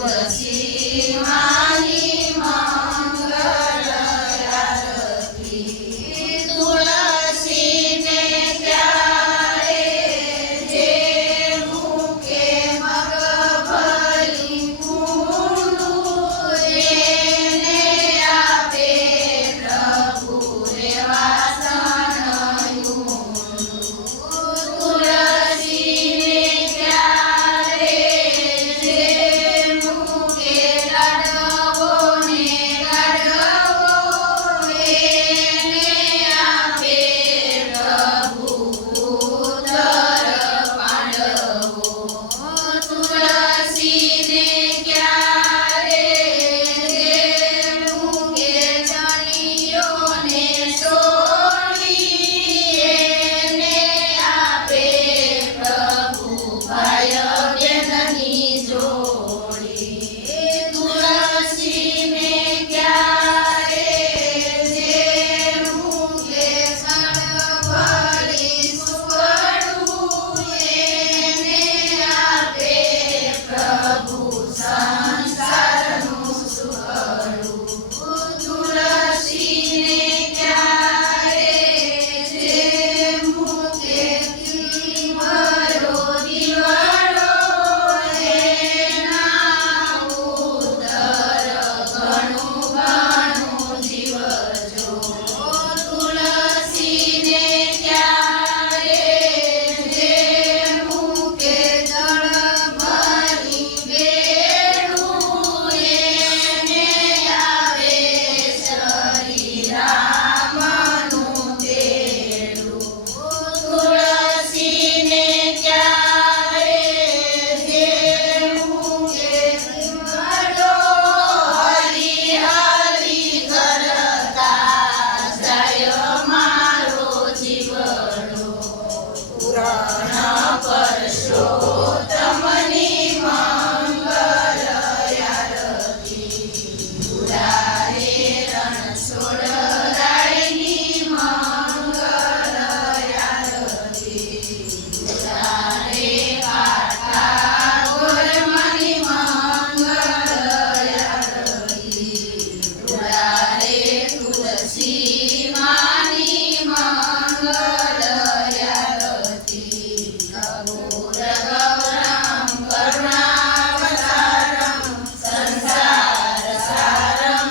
તુલસી માની મંગલ આરતી તુલસીને ક્યારે જે મૂકે મગભરી કુંડું એને આપે પ્રભુ રે વાસણ તુલસીને ક્યારે જે મૂકે લાડવો ને ગાઢવો એને આપે પ્રભુ ઉત્તર પાંડવો તુલસીને ક્યારે જે મૂકે ચણીઓ ને સોળી એને આપે પ્રભુ ભાઈ બહેનની જોડી તુલસીને ક્યારે જે મૂકે સણભરી સુવડું એને આપે પ્રભુ સંસારનું સુખડું તુલસીને ક્યારે જે મૂકે કિમરો દીવાળો એના ઉત્તર ઘણું ઘણું જીવજો તુલસીને ક્યારે જે મૂકે જળ ભરી બેડું એને આવે શ્રી રામનું તેડું તુલસીને ક્યારે જે મૂકે સિંહડો હરી હરી કરતા જાય મારો જીવડો પુરાણ પરસોત્તમની મંગલ આરતી ઉડારે રણછોડ રાયની મંગલ આરતી ઉડારે કાંઠા ગોરમાની મંગલ આરતી ઉડારે તુલસી માની મંગલ આરતી કપૂર ગૌરમ કરુણાવતારમ સંસાર સારમ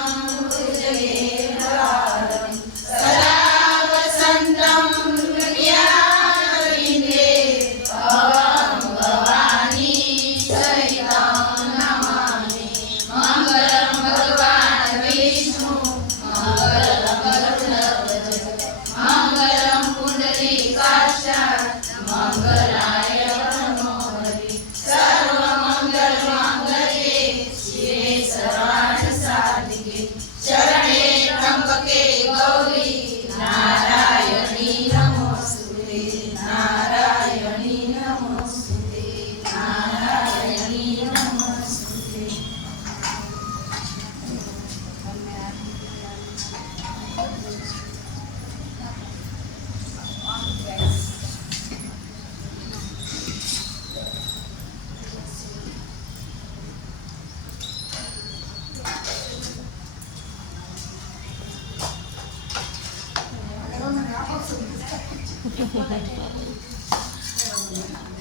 ભુજગેન્દ્રહારમ સદા વસંતમ હૃદયારવિંદે ભવં ભવાની સહિतं નમામિ મંગલં ભગવાન વિષ્ણુ મંગલં ગરુડધ્વજ મંગલં પુંડરીકાક્ષ મંગલાય તનોહરી સર્વમંગલમાંગલ્યે શિવે સર્વાર્થ સાધિકે શરણે ત્ર્યંબકે ગૌરી નારાયણી નમોસ્તુતે નારાયણી નમોસ્તુતે નારાયણી નમોસ્તુતે Thank you.